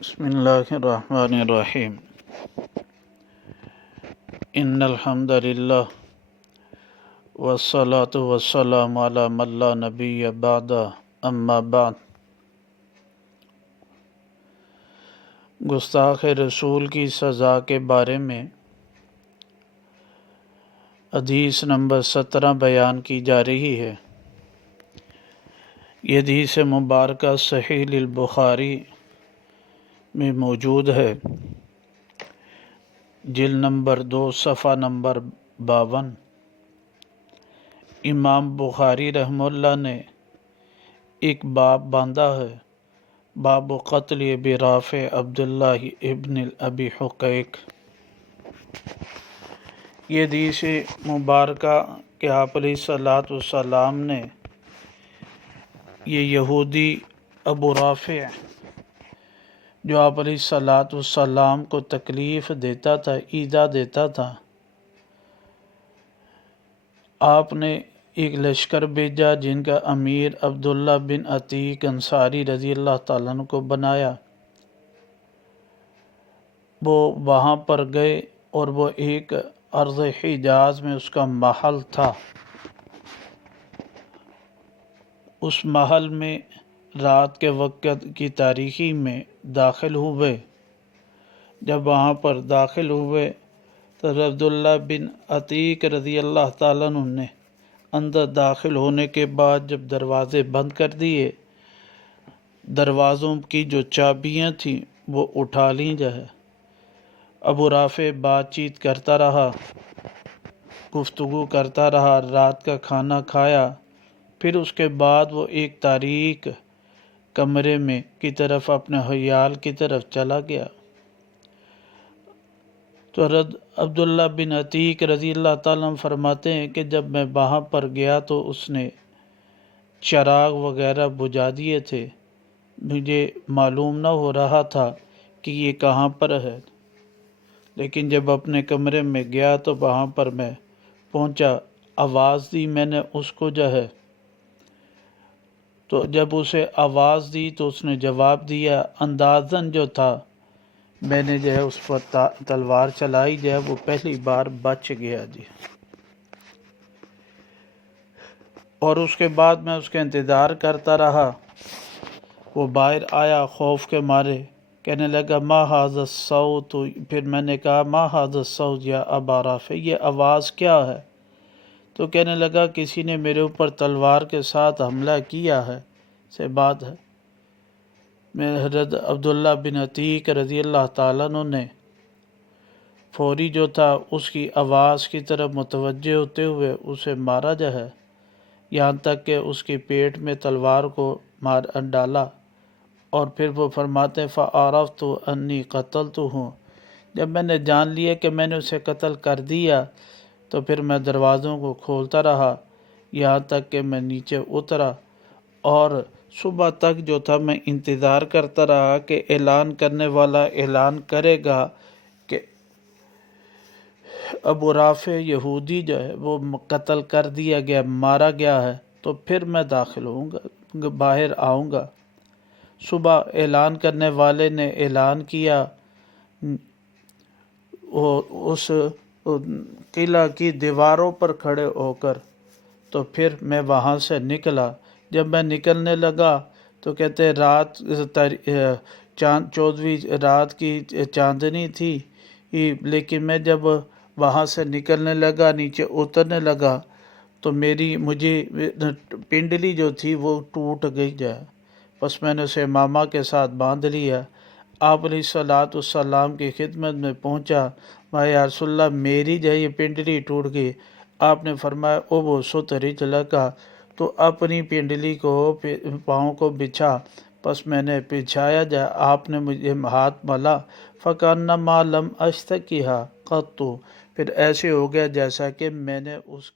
بسم اللہ الرحمن الرحیم ان الحمد للہ والصلاة والسلام علی من لا نبی بعد اما بعد۔ گستاخ رسول کی سزا کے بارے میں حدیث نمبر 17 بیان کی جا رہی ہے۔ یہ حدیث مبارکہ صحیح البخاری میں موجود ہے، جلد نمبر 2 صفحہ نمبر 52۔ امام بخاری رحمہ اللہ نے ایک باب باندھا ہے، باب قتل ابی رافع عبداللہ ابن ابی حقیق۔ یہ حدیث مبارکہ کہ آپ علیہ الصلوۃ والسلام نے یہ یہودی ابو رافع جو آپ علیہ الصلوۃ والسلام کو تکلیف دیتا تھا، ایذا دیتا تھا، آپ نے ایک لشکر بھیجا جن کا امیر عبداللہ بن عتیق انصاری رضی اللہ تعالیٰ عنہ کو بنایا۔ وہ وہاں پر گئے اور وہ ایک ارض حجاز میں اس کا محل تھا۔ اس محل میں رات کے وقت کی تاریکی میں داخل ہوئے۔ جب وہاں پر داخل ہوئے تو عبداللہ بن عتیق رضی اللہ تعالیٰ عنہ نے اندر داخل ہونے کے بعد جب دروازے بند کر دیے، دروازوں کی جو چابیاں تھیں وہ اٹھا لیں جائے۔ ابو رافع بات چیت کرتا رہا، گفتگو کرتا رہا، رات کا کھانا کھایا، پھر اس کے بعد وہ ایک تاریک کمرے میں کی طرف اپنے حیال کی طرف چلا گیا۔ تو عبداللہ بن عتیق رضی اللہ تعالیٰ عنہ فرماتے ہیں کہ جب میں وہاں پر گیا تو اس نے چراغ وغیرہ بجھا دیے تھے، مجھے معلوم نہ ہو رہا تھا کہ یہ کہاں پر ہے، لیکن جب اپنے کمرے میں گیا تو وہاں پر میں پہنچا، آواز دی میں نے اس کو جو ہے، تو جب اسے آواز دی تو اس نے جواب دیا، اندازاً جو تھا میں نے جو ہے اس پر تلوار چلائی، جو ہے وہ پہلی بار بچ گیا جی۔ اور اس کے بعد میں اس کا انتظار کرتا رہا، وہ باہر آیا خوف کے مارے، کہنے لگا ما ھذا الصوت، پھر میں نے کہا ما ھذا الصوت یا ابا رافع، یہ آواز کیا ہے؟ تو کہنے لگا کسی نے میرے اوپر تلوار کے ساتھ حملہ کیا ہے سے بات ہے۔ میں حضرت عبداللہ بن عتیق رضی اللہ تعالیٰ عنہ نے فوری جو تھا اس کی آواز کی طرف متوجہ ہوتے ہوئے اسے مارا جو ہے، یہاں تک کہ اس کے پیٹ میں تلوار کو مار ڈالا۔ اور پھر وہ فرماتے ہیں فَعَرَفْتُ أَنِّي قَتَلْتُهُ، جب میں نے جان لیا کہ میں نے اسے قتل کر دیا تو پھر میں دروازوں کو کھولتا رہا یہاں تک کہ میں نیچے اترا، اور صبح تک جو تھا میں انتظار کرتا رہا کہ اعلان کرنے والا اعلان کرے گا کہ ابو رافع یہودی جو ہے وہ قتل کر دیا گیا، مارا گیا ہے، تو پھر میں داخل ہوں گا، باہر آؤں گا۔ صبح اعلان کرنے والے نے اعلان کیا، اس قلعہ کی دیواروں پر کھڑے ہو کر، تو پھر میں وہاں سے نکلا۔ جب میں نکلنے لگا تو کہتے رات 14ویں رات کی چاندنی تھی، لیکن میں جب وہاں سے نکلنے لگا، نیچے اترنے لگا تو مجھے پنڈلی جو تھی وہ ٹوٹ گئی جائے، بس میں نے اسے ماما کے ساتھ باندھ لیا۔ آپ علیہ الصلوۃ والسلام کی خدمت میں پہنچا، میں یا رسول اللہ میری جو ہے یہ پنڈلی ٹوٹ گئی۔ آپ نے فرمایا او وہ سترج لکا، تو اپنی پنڈلی کو پاؤں کو بچھا، پس میں نے بچھایا جائے، آپ نے مجھے ہاتھ ملا، فَكَأَنَّمَا لَمْ أَشْتَكِهَا قَطُّ، پھر ایسے ہو گیا جیسا کہ میں نے اس